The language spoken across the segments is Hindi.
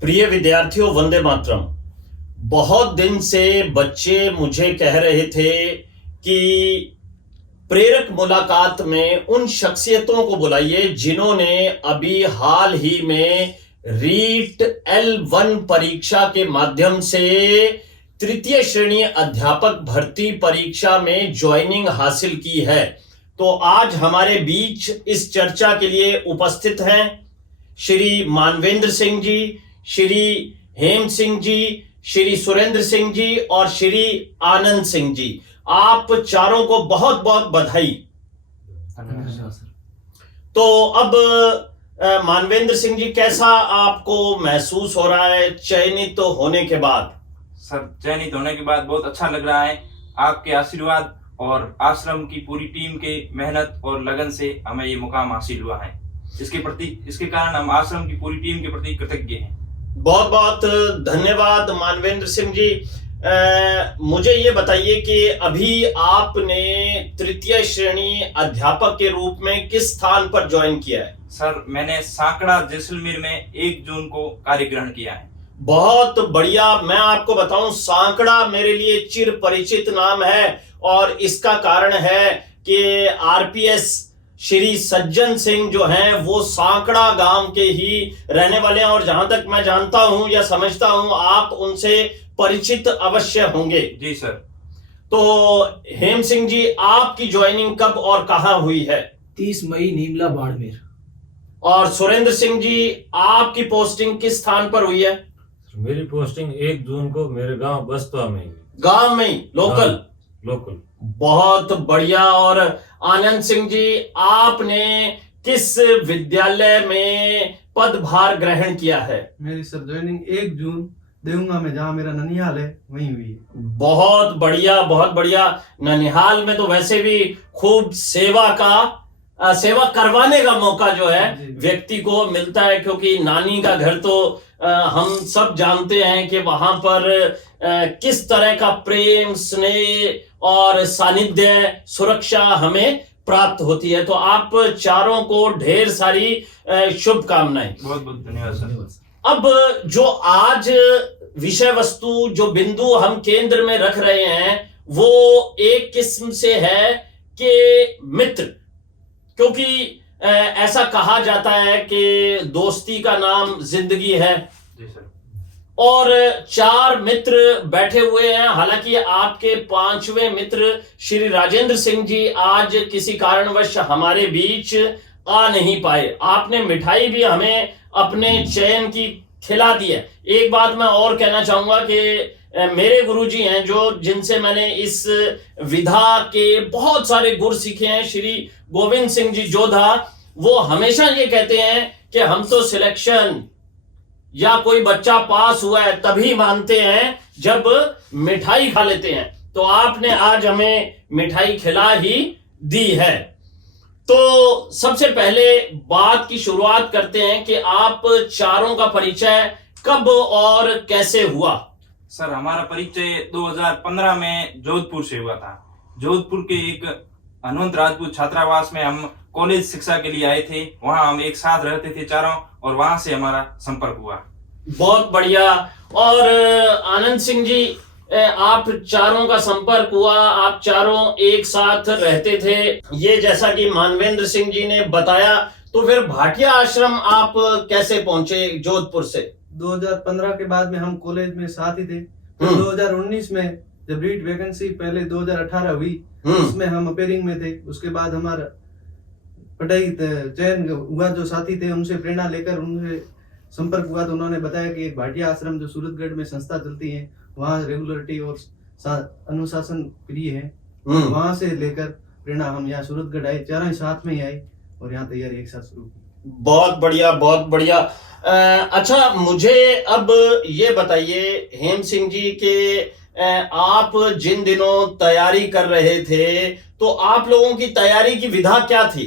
प्रिय विद्यार्थियों, वंदे मातरम। बहुत दिन से बच्चे मुझे कह रहे थे कि प्रेरक मुलाकात में उन शख्सियतों को बुलाइए जिन्होंने अभी हाल ही में रीट L1 परीक्षा के माध्यम से तृतीय श्रेणी अध्यापक भर्ती परीक्षा में ज्वाइनिंग हासिल की है। तो आज हमारे बीच इस चर्चा के लिए उपस्थित हैं श्री मानवेंद्र सिंह जी, श्री हेम सिंह जी, श्री सुरेंद्र सिंह जी और श्री आनंद सिंह जी। आप चारों को बहुत बहुत बधाई। तो अब मानवेंद्र सिंह जी, कैसा आपको महसूस हो रहा है चयनित होने के बाद? सर, चयनित होने के बाद बहुत अच्छा लग रहा है। आपके आशीर्वाद और आश्रम की पूरी टीम के मेहनत और लगन से हमें ये मुकाम हासिल हुआ है। इसके कारण हम आश्रम की पूरी टीम के प्रति कृतज्ञ हैं। बहुत बहुत धन्यवाद मानवेंद्र सिंह जी। मुझे ये बताइए कि अभी आपने तृतीय श्रेणी अध्यापक के रूप में किस स्थान पर ज्वाइन किया है? सर, मैंने सांकड़ा जैसलमेर में 1 जून को कार्य ग्रहण किया है। बहुत बढ़िया। मैं आपको बताऊं, सांकड़ा मेरे लिए चिर परिचित नाम है और इसका कारण है कि आरपीएस श्री सज्जन सिंह जो हैं वो सांकड़ा गांव के ही रहने वाले हैं और जहां तक मैं जानता हूं या समझता हूं आप उनसे परिचित अवश्य होंगे। जी सर। तो हेम सिंह जी, आपकी ज्वाइनिंग कब और कहां हुई है? 30 मई नीमला बाड़मेर। और सुरेंद्र सिंह जी, आपकी पोस्टिंग किस स्थान पर हुई है? मेरी पोस्टिंग 1 जून को मेरे गांव बस्तवा में ही। गांव में ही, लोकल? लोकल। बहुत बढ़िया। और आनंद सिंह जी, आपने किस विद्यालय में पदभार ग्रहण किया है? मेरी सर ज्वाइनिंग 1 जून देवूंगा में, जहां मेरा ननिहाल है, वहीं हुई है। बहुत बढ़िया, बहुत बढ़िया। ननिहाल में तो वैसे भी खूब सेवा करवाने का मौका जो है व्यक्ति को मिलता है, क्योंकि नानी का घर तो हम सब जानते हैं कि वहां पर किस तरह का प्रेम, स्नेह और सानिध्य, सुरक्षा हमें प्राप्त होती है। तो आप चारों को ढेर सारी शुभकामनाएं। बहुत बहुत धन्यवाद सर। अब जो आज विषय वस्तु, जो बिंदु हम केंद्र में रख रहे हैं, वो एक किस्म से है कि मित्र, क्योंकि ऐसा कहा जाता है कि दोस्ती का नाम जिंदगी है। जी सर। और 4 मित्र बैठे हुए हैं। हालांकि आपके 5वें मित्र श्री राजेंद्र सिंह जी आज किसी कारणवश हमारे बीच आ नहीं पाए। आपने मिठाई भी हमें अपने चयन की खिला दी है। एक बात मैं और कहना चाहूंगा कि मेरे गुरुजी हैं जिनसे मैंने इस विधा के बहुत सारे गुर सीखे हैं, श्री गोविंद सिंह जी जोधा, वो हमेशा ये कहते हैं कि हम तो सिलेक्शन या कोई बच्चा पास हुआ है तभी मानते हैं जब मिठाई खा लेते हैं। तो आपने आज हमें मिठाई खिला ही दी है। तो सबसे पहले बात की शुरुआत करते हैं कि आप चारों का परिचय कब और कैसे हुआ? सर, हमारा परिचय 2015 में जोधपुर से हुआ था। जोधपुर के एक हनुमंत राजपूत छात्रावास में हम कॉलेज शिक्षा के लिए आए थे। वहां हम एक साथ रहते थे चारों, और वहां से हमारा संपर्क हुआ। बहुत बढ़िया। और आनंद सिंह जी, आप चारों का संपर्क हुआ, आप चारों एक साथ रहते थे, ये जैसा कि मानवेंद्र सिंह जी ने बताया। तो फिर भाटिया आश्रम आप कैसे पहुंचे जोधपुर से? 2015 के बाद में हम कॉलेज में साथ ही थे। तो 2019 में जब रीट वैकेंसी पहले 2018 हुई, उसमें हम अपेयरिंग में थे। उसके बाद हमारा पढ़ाई चयन हुआ। जो साथी थे उनसे प्रेरणा लेकर उनसे संपर्क हुआ, तो उन्होंने बताया कि एक भाटिया आश्रम जो सूरतगढ़ में संस्था चलती है, वहाँ रेगुलरिटी और अनुशासन प्रिय है, वहां से लेकर प्रेरणा हम यहाँ सूरतगढ़ आए। चारों साथ में ही आए और यहाँ तैयारी एक साथ शुरू की। बहुत बढ़िया, बहुत बढ़िया। अच्छा, मुझे अब ये बताइए हेम सिंह जी कि आप जिन दिनों तैयारी कर रहे थे, तो आप लोगों की तैयारी की विधा क्या थी,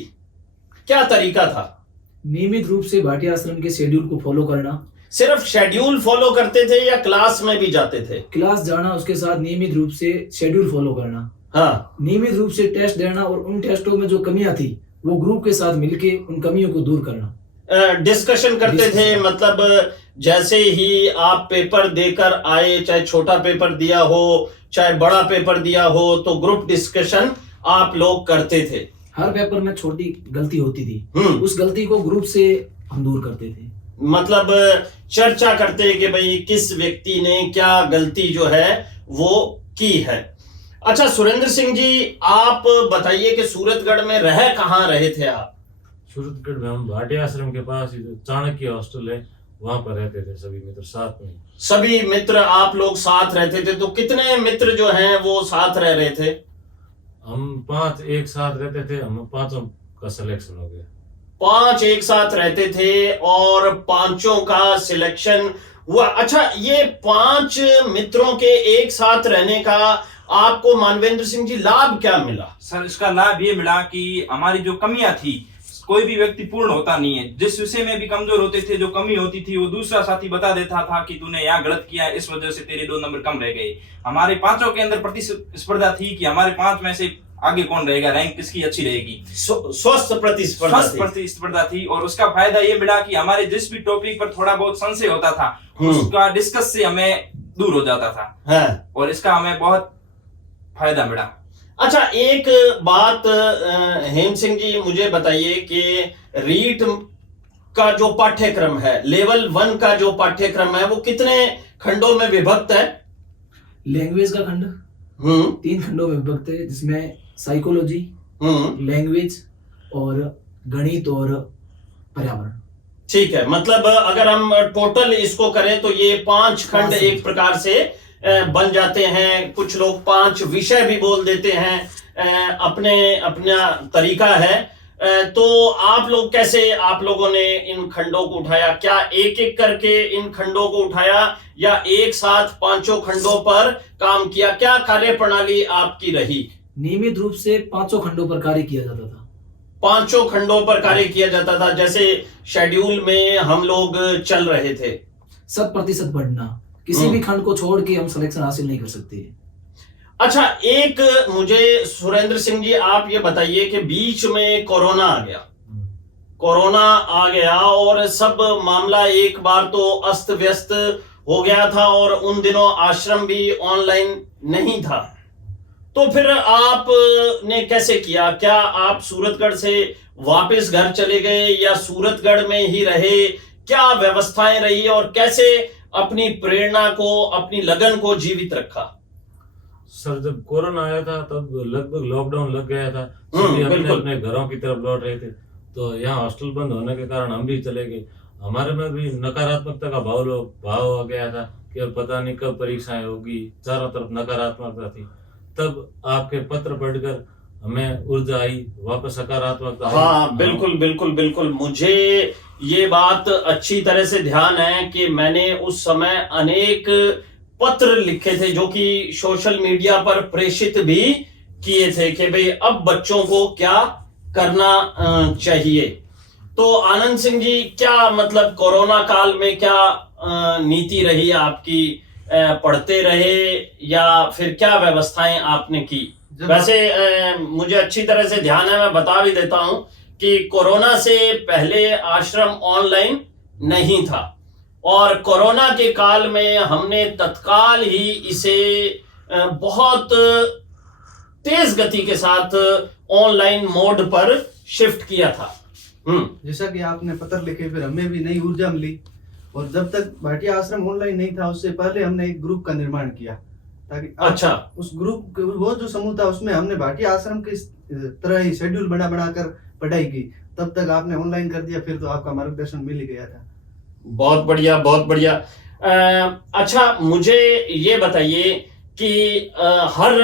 क्या तरीका था? नियमित रूप से भाटिया आश्रम के शेड्यूल को फॉलो करना। सिर्फ शेड्यूल फॉलो करते थे या क्लास में भी जाते थे? क्लास जाना, उसके साथ नियमित रूप से शेड्यूल फॉलो करना। हाँ। नियमित रूप से टेस्ट देना और उन टेस्टों में जो कमियां थी वो ग्रुप के साथ मिलके उन कमियों को दूर करना। डिस्कशन करते थे, मतलब जैसे ही आप पेपर देकर आए, चाहे छोटा पेपर दिया हो चाहे बड़ा पेपर दिया हो, तो ग्रुप डिस्कशन आप लोग करते थे? हर पेपर में छोटी गलती होती थी, उस गलती को ग्रुप से हम दूर करते थे। मतलब चर्चा करते कि भाई किस व्यक्ति ने क्या गलती जो है वो की है। अच्छा सुरेंद्र सिंह जी, आप बताइए कि सूरतगढ़ में रह कहाँ रहे थे आप? सूरतगढ़ में हम भाटिया आश्रम के पास ही जो चाणक्य हॉस्टल है वहां पर रहते थे सभी मित्र साथ में। सभी मित्र आप लोग साथ रहते थे, तो कितने मित्र जो हैं वो साथ रह रहे थे? हम 5 एक साथ रहते थे, हम 5 का सिलेक्शन हो गया। 5 एक साथ रहते थे और 5 का सिलेक्शन हुआ। अच्छा, ये 5 मित्रों के एक साथ रहने का आपको मानवेंद्र सिंह जी लाभ क्या मिला? सर, इसका लाभ ये मिला कि हमारी जो कमियां थी, कोई भी व्यक्ति पूर्ण होता नहीं है, जिस विषय में भी कमजोर होते थे, जो कमी होती थी वो दूसरा साथी बता देता था कि तूने यहाँ गलत किया, इस वजह से तेरे 2 नंबर कम रह गए। हमारे 5 के अंदर प्रतिस्पर्धा थी कि हमारे 5 में से आगे कौन रहेगा, रैंक किसकी अच्छी रहेगी। स्वस्थ प्रतिस्पर्धा थी और उसका फायदा ये मिला कि हमारे जिस भी टॉपिक पर थोड़ा बहुत संशय होता था उसका डिस्कस से हमें दूर हो जाता था। हाँ। और इसका हमें बहुत फायदा मिला। अच्छा, एक बात हेम सिंह जी मुझे बताइए कि रीट का जो पाठ्यक्रम है, लेवल 1 का जो पाठ्यक्रम है, वो कितने खंडों में विभक्त है? लैंग्वेज का खंड 3 खंडों में विभक्त है, जिसमें साइकोलॉजी, लैंग्वेज और गणित और पर्यावरण। ठीक है, मतलब अगर हम टोटल इसको करें तो ये 5 खंड एक प्रकार से बन जाते हैं। कुछ लोग 5 विषय भी बोल देते हैं, अपना तरीका है। तो आप लोग कैसे, आप लोगों ने इन खंडों को उठाया? क्या एक एक करके इन खंडों को उठाया या एक साथ 5 खंडों पर काम किया? क्या कार्य प्रणाली आपकी रही? नियमित रूप से 5 खंडों पर कार्य किया जाता था। 5 खंडों पर कार्य किया जाता था, जैसे शेड्यूल में हम लोग चल रहे थे। 100% पढ़ना, किसी भी खंड को छोड़ के हम सिलेक्शन हासिल नहीं कर सकते। अच्छा, एक मुझे सुरेंद्र सिंह जी आप ये बताइए कि बीच में कोरोना आ गया और सब मामला एक बार तो अस्त व्यस्त हो गया था और उन दिनों आश्रम भी ऑनलाइन नहीं था, तो फिर आपने कैसे किया? क्या आप सूरतगढ़ से वापस घर चले गए या सूरतगढ़ में ही रहे? क्या व्यवस्थाएं रही और कैसे अपनी प्रेरणा को, अपनी लगन को जीवित रखा? सर, जब कोरोना आया था तब लगभग लॉकडाउन लग गया था, सभी अपने घरों की तरफ लौट रहे थे, तो यहाँ हॉस्टल बंद होने के कारण हम भी चले गए। हमारे में भी नकारात्मकता का भाव आ गया था कि अब पता नहीं कब परीक्षाएं होगी, चारों तरफ नकारात्मकता थी। तब आपके पत्र पढ़कर हमें ऊर्जा आई, वापस सकारात्मकता आई। हाँ, बिल्कुल बिल्कुल बिल्कुल, मुझे ये बात अच्छी तरह से ध्यान है कि मैंने उस समय अनेक पत्र लिखे थे जो कि सोशल मीडिया पर प्रेषित भी किए थे कि भाई अब बच्चों को क्या करना चाहिए। तो आनंद सिंह जी, क्या मतलब कोरोना काल में क्या नीति रही आपकी? पढ़ते रहे या फिर क्या व्यवस्थाएं आपने की? वैसे मुझे अच्छी तरह से ध्यान है, मैं बता भी देता हूं कि कोरोना से पहले आश्रम ऑनलाइन नहीं था और कोरोना के काल में हमने तत्काल ही इसे बहुत तेज गति के साथ ऑनलाइन मोड पर शिफ्ट किया था। जैसा कि आपने पत्र लिखे, फिर हमें भी नई ऊर्जा मिली और जब तक भाटिया आश्रम ऑनलाइन नहीं था उससे पहले हमने एक ग्रुप का निर्माण किया ताकि अच्छा, उस ग्रुप वो जो समूह था उसमें हमने भाटिया आश्रम की तरह ही शेड्यूल बनाकर पढ़ाई की। तब तक आपने ऑनलाइन कर दिया, फिर तो आपका मार्गदर्शन मिल ही गया था। बहुत बढ़िया, बहुत बढ़िया। अच्छा, मुझे ये बताइए कि हर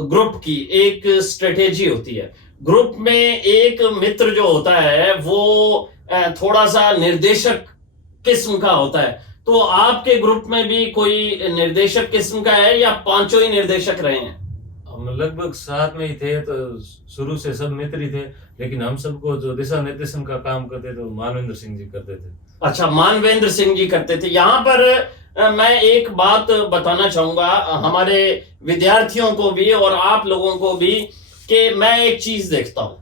ग्रुप की एक स्ट्रेटेजी होती है। ग्रुप में एक मित्र जो होता है वो थोड़ा सा निर्देशक किस्म का होता है, तो आपके ग्रुप में भी कोई निर्देशक किस्म का है या 5 ही निर्देशक रहे हैं? हम लगभग साथ में ही थे, तो शुरू से सब मित्र ही थे, लेकिन हम सबको जो दिशा निर्देशन का काम करते थे वो मानवेंद्र सिंह जी करते थे। अच्छा, मानवेंद्र सिंह जी करते थे। यहाँ पर मैं एक बात बताना चाहूंगा हमारे विद्यार्थियों को भी और आप लोगों को भी कि मैं एक चीज देखता हूं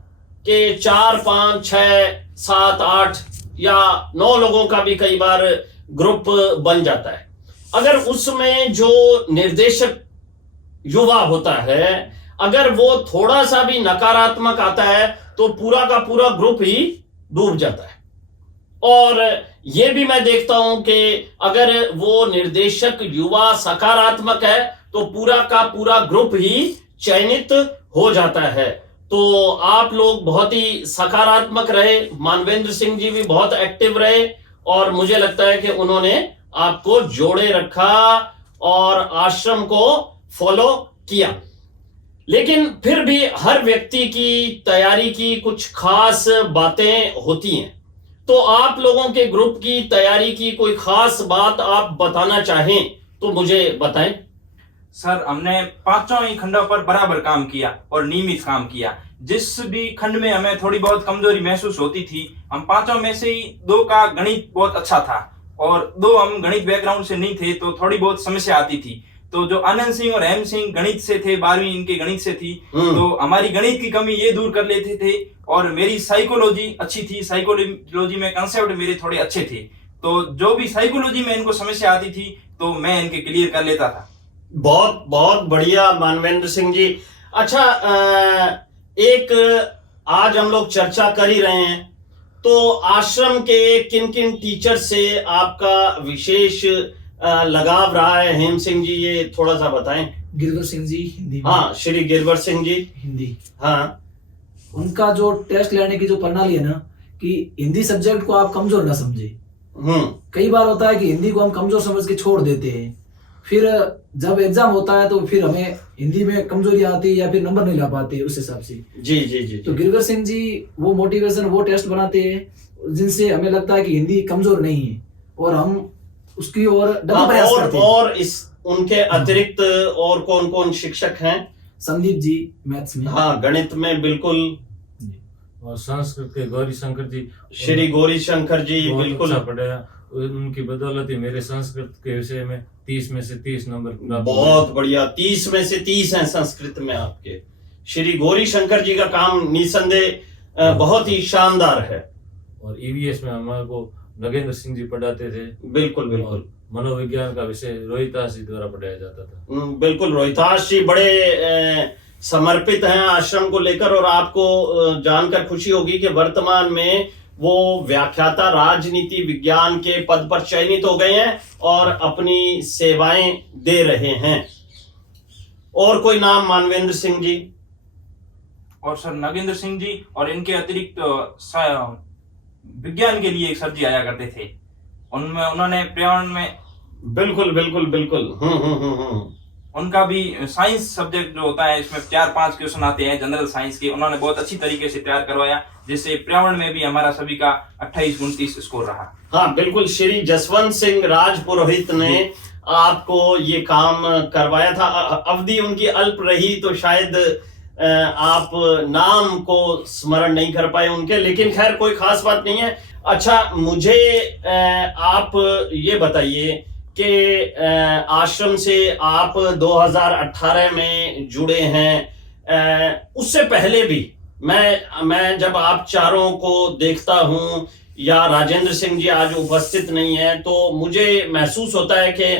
कि 4, 5, 6, 7, 8 या 9 लोगों का भी कई बार ग्रुप बन जाता है। अगर उसमें जो निर्देशक युवा होता है, अगर वो थोड़ा सा भी नकारात्मक आता है तो पूरा का पूरा ग्रुप ही डूब जाता है। और ये भी मैं देखता हूं कि अगर वो निर्देशक युवा सकारात्मक है तो पूरा का पूरा ग्रुप ही चयनित हो जाता है। तो आप लोग बहुत ही सकारात्मक रहे, मानवेंद्र सिंह जी भी बहुत एक्टिव रहे और मुझे लगता है कि उन्होंने आपको जोड़े रखा और आश्रम को फॉलो किया। लेकिन फिर भी हर व्यक्ति की तैयारी की कुछ खास बातें होती हैं, तो आप लोगों के ग्रुप की तैयारी की कोई खास बात आप बताना चाहें तो मुझे बताएं। सर, हमने पांचों ही खंडों पर बराबर काम किया और नियमित काम किया। जिस भी खंड में हमें थोड़ी बहुत कमजोरी महसूस होती थी, हम पांचों में से ही 2 का गणित बहुत अच्छा था और 2 हम गणित बैकग्राउंड से नहीं थे, तो थोड़ी बहुत समस्या आती थी। तो जो आनंद सिंह और हेम सिंह गणित से थे, 12वीं इनके गणित से थी, तो हमारी गणित की कमी ये दूर कर लेते थे। और मेरी साइकोलॉजी अच्छी थी, साइकोलॉजी में कंसेप्ट मेरे थोड़े अच्छे थे, तो जो भी साइकोलॉजी में इनको समस्या आती थी तो मैं इनके क्लियर कर लेता था। बहुत बहुत बढ़िया मानवेंद्र सिंह जी। अच्छा, एक आज हम लोग चर्चा कर ही रहे हैं, तो आश्रम के किन किन टीचर से आपका विशेष लगाव रहा है हेम सिंह जी, ये थोड़ा सा बताएं। गिरवर सिंह जी हिंदी में। हाँ, श्री गिरवर सिंह जी हिंदी। हाँ, उनका जो टेस्ट लेने की जो प्रणाली है ना, कि हिंदी सब्जेक्ट को आप कमजोर ना समझे। कई बार होता है कि हिंदी को हम कमजोर समझ के छोड़ देते हैं, फिर जब एग्जाम होता है तो फिर हमें हिंदी में कमजोरी आती है या फिर नंबर नहीं ला पाते उस हिसाब से। जी जी जी। तो गिरवर सिंह जी वो मोटिवेशन, वो टेस्ट बनाते हैं जिनसे हमें लगता है कि हिंदी कमजोर नहीं है और हम उसकी ओर डबल प्रयास करते हैं। और इस उनके अतिरिक्त और कौन कौन शिक्षक हैं? संदीप जी मैथ्स में। हाँ, गणित में बिल्कुल। और संस्कृत के गौरी शंकर जी, श्री गौरी शंकर जी बिल्कुल अच्छा पढ़ाया। उनकी बदौलत ही मेरे संस्कृत के विषय में 30 में से 30 नंबर प्राप्त हुए। बहुत बढ़िया, 30 में से 30 हैं संस्कृत में आपके। श्री गौरी शंकर जी का काम निसंदेह बहुत ही शानदार है। और ईवीएस में हमारे को नगेंद्र सिंह जी पढ़ाते थे। बिल्कुल बिल्कुल। और मनोविज्ञान का विषय रोहितास जी द्वारा पढ़ाया जाता था। बिल्कुल, रोहितास जी बड़े समर्पित हैं आश्रम को लेकर, और आपको जानकर खुशी होगी कि वर्तमान में वो व्याख्याता राजनीति विज्ञान के पद पर चयनित हो गए हैं और अपनी सेवाएं दे रहे हैं। और कोई नाम मानवेंद्र सिंह जी? और सर नगेंद्र सिंह जी, और इनके अतिरिक्त विज्ञान के लिए एक सर जी आया करते थे, उनमें उन्होंने पर्यावरण में बिल्कुल बिल्कुल बिल्कुल उनका भी साइंस सब्जेक्ट जो होता है इसमें 4-5 क्वेश्चन आते हैं जनरल साइंस के, उन्होंने बहुत अच्छी तरीके से तैयार करवाया, जिससे पर्यावरण में भी हमारा सभी का 28-29 स्कोर रहा। हाँ बिल्कुल, श्री जसवंत सिंह राजपुरोहित ने आपको ये काम करवाया था। अवधि उनकी अल्प रही तो शायद आप नाम को स्मरण नहीं कर पाए उनके, लेकिन खैर कोई खास बात नहीं है। अच्छा, मुझे आप ये बताइए कि आश्रम से आप 2018 में जुड़े हैं, उससे पहले भी मैं जब आप चारों को देखता हूं, या राजेंद्र सिंह जी आज उपस्थित नहीं है, तो मुझे महसूस होता है कि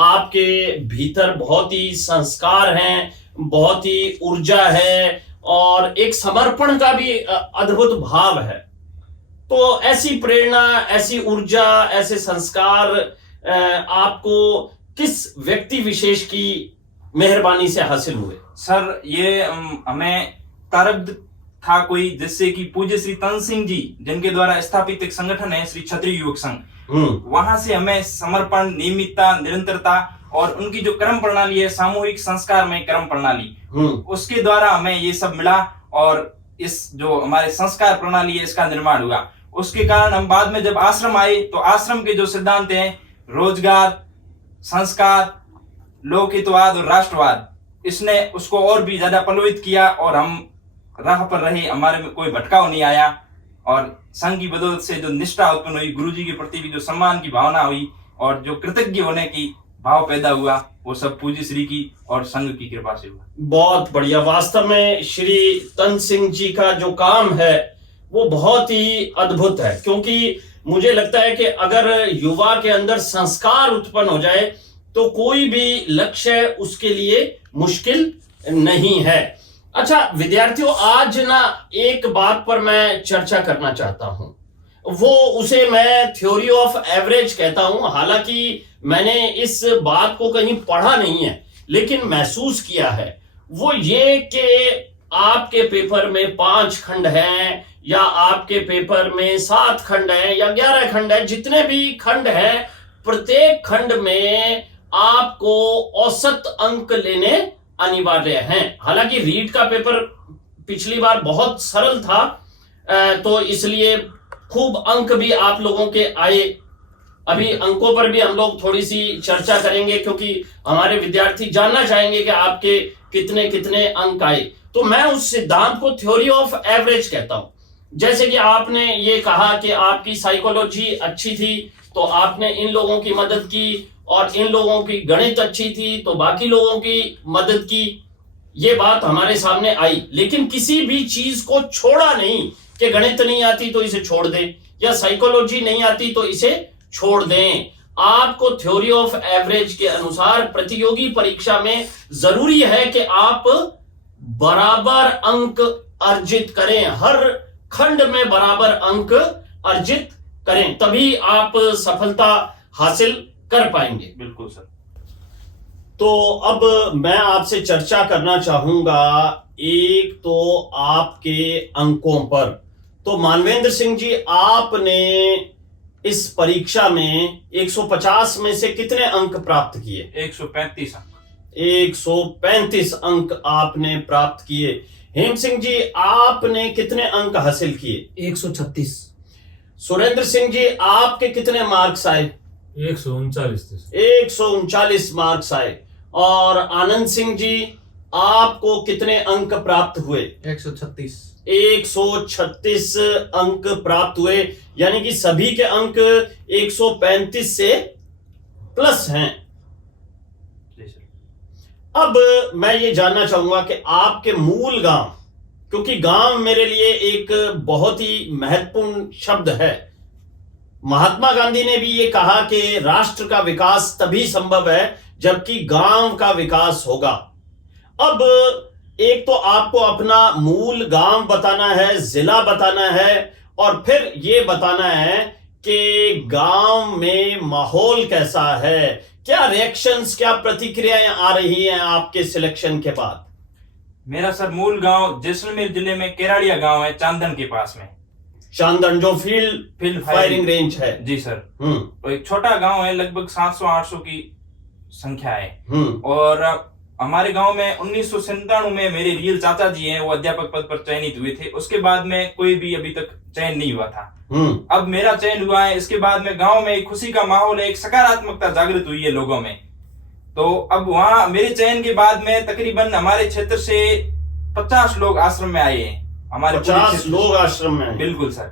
आपके भीतर बहुत ही संस्कार हैं, बहुत ही ऊर्जा है और एक समर्पण का भी अद्भुत भाव है। तो ऐसी प्रेरणा, ऐसी ऊर्जा, ऐसे संस्कार आपको किस व्यक्ति विशेष की मेहरबानी से हासिल हुए? सर, ये हमें प्रारब्ध था कोई, जिससे कि पूज्य श्री तन सिंह जी, जिनके द्वारा स्थापित एक संगठन है श्री क्षत्रिय युवक संघ, वहां से हमें समर्पण, नियमितता, निरंतरता और उनकी जो कर्म प्रणाली है, सामूहिक संस्कार में कर्म प्रणाली, उसके द्वारा हमें ये सब मिला और इस जो हमारे संस्कार प्रणाली है इसका निर्माण हुआ। उसके कारण हम बाद में जब आश्रम आए तो आश्रम के जो सिद्धांत हैं, रोजगार, संस्कार, लोकहितवाद और राष्ट्रवाद, इसने उसको और भी ज्यादा पल्लवित किया और हम राह पर रहे, हमारे में कोई भटकाव नहीं आया। और संघ की बदौलत से जो निष्ठा उत्पन्न हुई, गुरुजी के प्रति भी जो सम्मान की भावना हुई और जो कृतज्ञ होने की भाव पैदा हुआ, वो सब पूज्य श्री की और संघ की कृपा से हुआ। बहुत बढ़िया। वास्तव में श्री तन सिंह जी का जो काम है वो बहुत ही अद्भुत है, क्योंकि मुझे लगता है कि अगर युवा के अंदर संस्कार उत्पन्न हो जाए तो कोई भी लक्ष्य उसके लिए मुश्किल नहीं है। अच्छा विद्यार्थियों, आज ना एक बात पर मैं चर्चा करना चाहता हूं, वो उसे मैं थ्योरी ऑफ एवरेज कहता हूं। हालांकि मैंने इस बात को कहीं पढ़ा नहीं है लेकिन महसूस किया है। वो ये कि आपके पेपर में 5 खंड हैं या आपके पेपर में 7 खंड हैं या 11 खंड हैं, जितने भी खंड हैं प्रत्येक खंड में आपको औसत अंक लेने अनिवार्य हैं। हालांकि रीट का पेपर पिछली बार बहुत सरल था, तो इसलिए खूब अंक भी आप लोगों के आए। अभी अंकों पर भी हम लोग थोड़ी सी चर्चा करेंगे क्योंकि हमारे विद्यार्थी जानना चाहेंगे कि आपके कितने कितने अंक आए। तो मैं उस सिद्धांत को थ्योरी ऑफ एवरेज कहता हूं। जैसे कि आपने ये कहा कि आपकी साइकोलॉजी अच्छी थी तो आपने इन लोगों की मदद की, और इन लोगों की गणित अच्छी थी तो बाकी लोगों की मदद की। ये बात हमारे सामने आई, लेकिन किसी भी चीज को छोड़ा नहीं कि गणित नहीं आती तो इसे छोड़ दें या साइकोलॉजी नहीं आती तो इसे छोड़ दें। आपको थ्योरी ऑफ एवरेज के अनुसार प्रतियोगी परीक्षा में जरूरी है कि आप बराबर अंक अर्जित करें, हर खंड में बराबर अंक अर्जित करें, तभी आप सफलता हासिल कर पाएंगे। बिल्कुल सर। तो अब मैं आपसे चर्चा करना चाहूंगा एक तो आपके अंकों पर। तो मानवेंद्र सिंह जी, आपने इस परीक्षा में 150 में से कितने अंक प्राप्त किए? 135 अंक। 135 अंक आपने प्राप्त किए। हेम सिंह जी, आपने कितने अंक हासिल किए? 136। सुरेंद्र सिंह जी, आपके कितने मार्क्स आए? 139। 139 मार्क्स आए। और आनंद सिंह जी, आपको कितने अंक प्राप्त हुए? 136। 136 अंक प्राप्त हुए, यानी कि सभी के अंक 135 से प्लस हैं। अब मैं ये जानना चाहूंगा कि आपके मूल गांव, क्योंकि गांव मेरे लिए एक बहुत ही महत्वपूर्ण शब्द है। महात्मा गांधी ने भी ये कहा कि राष्ट्र का विकास तभी संभव है जबकि गांव का विकास होगा। अब एक तो आपको अपना मूल गांव बताना है, जिला बताना है, और फिर ये बताना है कि गांव में माहौल कैसा है, क्या रिएक्शंस, क्या प्रतिक्रियाएं आ रही हैं आपके सिलेक्शन के बाद? मेरा सर मूल गांव जैसलमेर जिले में केराड़िया गांव है, चांदन के पास में। चांदन जो फील्ड फायरिंग रेंज है। जी सर। तो एक छोटा गांव है, लगभग 700-800 की संख्या है। और हमारे गांव में 1997 में मेरे रियल चाचा जी हैं, वो अध्यापक पद पर चयनित हुए थे। उसके बाद में कोई भी अभी तक चयन नहीं हुआ था। अब मेरा चयन हुआ है। इसके बाद में गांव में एक खुशी का माहौल है, एक सकारात्मकता जागृत हुई है लोगों में। तो अब वहां मेरे चयन के बाद में तकरीबन हमारे क्षेत्र से 50 लोग आश्रम में आए हैं। हमारे 50 लोग आश्रम में? बिल्कुल सर।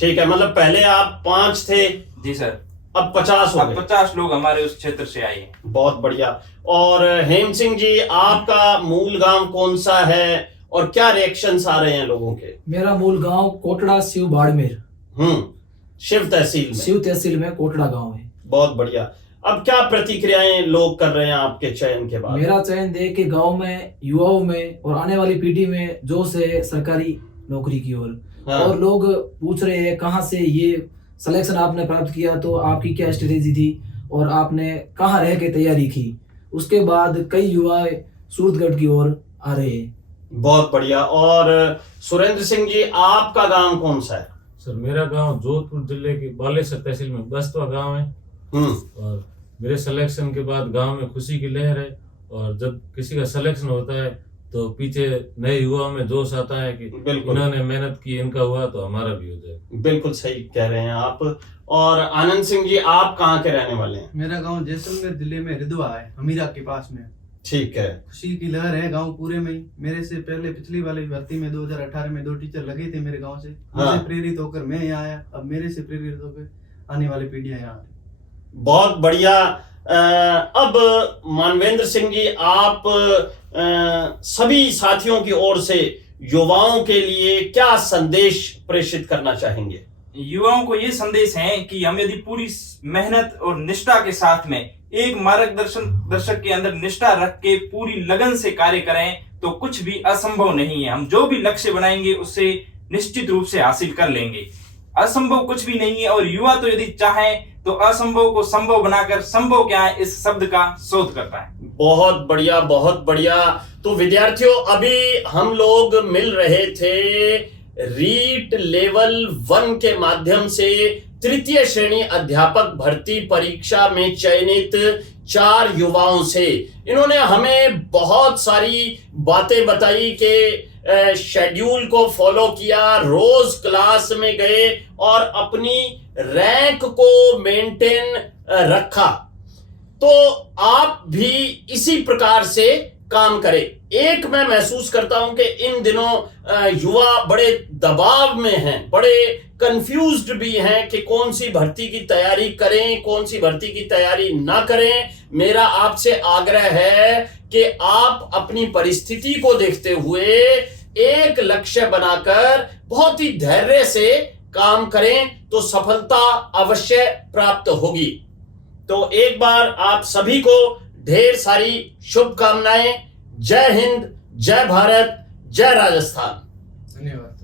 ठीक है, मतलब पहले आप 5 थे? जी सर। अब 50 हो गए। 50 लोग हमारे उस क्षेत्र से आए हैं। बहुत बढ़िया। और हेम सिंह जी, आपका मूल गांव कौन सा है और क्या रिएक्शंस आ रहे हैं लोगों के? मेरा मूल गांव कोटड़ा शिव बाड़मेर, शिव तहसील में। शिव तहसील में कोटड़ा गांव है। बहुत बढ़िया। अब क्या प्रतिक्रियाएं लोग कर रहे हैं आपके चयन के बाद? मेरा चयन देख के गांव में, युवाओं में और आने वाली पीढ़ी में जोश है सरकारी नौकरी की ओर। और लोग पूछ रहे हैं कहाँ से ये सिलेक्शन आपने प्राप्त किया, तो आपकी क्या स्ट्रेटेजी थी और आपने कहाँ रह के तैयारी की। उसके बाद कई युवा सूरतगढ़ की ओर आ रहे हैं। बहुत बढ़िया। और सुरेंद्र सिंह जी, आपका गांव कौन सा है? सर मेरा गांव जोधपुर जिले के बालेसर तहसील में बस्तवा गांव है। और मेरे सिलेक्शन के बाद गांव में खुशी की लहर है। और जब किसी का सिलेक्शन होता है तो पीछे नए युवाओं में जोश आता है कि इन्होंने मेहनत की, इनका हुआ तो हमारा भी हो जाए। बिल्कुल सही कह रहे हैं आप। और आनंद सिंह जी, आप कहाँ के रहने वाले हैं? मेरा गांव जैसलमेर जिले में रिदवा है, हमीरा के पास में। ठीक है। खुशी की लहर है गांव पूरे में ही। मेरे से पहले पिछली वाली भर्ती में 2018 में 2 टीचर लगे थे मेरे गांव से। उनसे प्रेरित होकर मैं यहाँ आया। अब मेरे से प्रेरित होकर आने वाली पीढ़ियां यहाँ आ रही। बहुत बढ़िया। अब मानवेंद्र सिंह जी, आप सभी साथियों की ओर से युवाओं के लिए क्या संदेश प्रेषित करना चाहेंगे? युवाओं को ये संदेश है कि हम यदि पूरी मेहनत और निष्ठा के साथ में एक दर्शक के अंदर निष्ठा रख के पूरी लगन से कार्य करें तो कुछ भी असंभव नहीं है। हम जो भी लक्ष्य बनाएंगे उससे निश्चित रूप से हासिल कर लेंगे। असंभव कुछ भी नहीं है और युवा तो यदि चाहें तो असंभव को संभव बनाकर संभव क्या है इस शब्द का शोध करता है। बहुत बढ़िया, बहुत बढ़िया। तो विद्यार्थियों, अभी हम लोग मिल रहे थे रीट लेवल 1 के माध्यम से तृतीय श्रेणी अध्यापक भर्ती परीक्षा में चयनित 4 युवाओं से। इन्होंने हमें बहुत सारी बातें बताई कि शेड्यूल को फॉलो किया, रोज क्लास में गए और अपनी रैंक को मेंटेन रखा। तो आप भी इसी प्रकार से काम करें। एक मैं महसूस करता हूं कि इन दिनों युवा बड़े दबाव में हैं, बड़े कंफ्यूज्ड भी हैं कि कौन सी भर्ती की तैयारी करें, कौन सी भर्ती की तैयारी ना करें। मेरा आपसे आग्रह है कि आप अपनी परिस्थिति को देखते हुए एक लक्ष्य बनाकर बहुत ही धैर्य से काम करें तो सफलता अवश्य प्राप्त होगी। तो एक बार आप सभी को ढेर सारी शुभकामनाएं। जय हिंद, जय भारत, जय राजस्थान। धन्यवाद।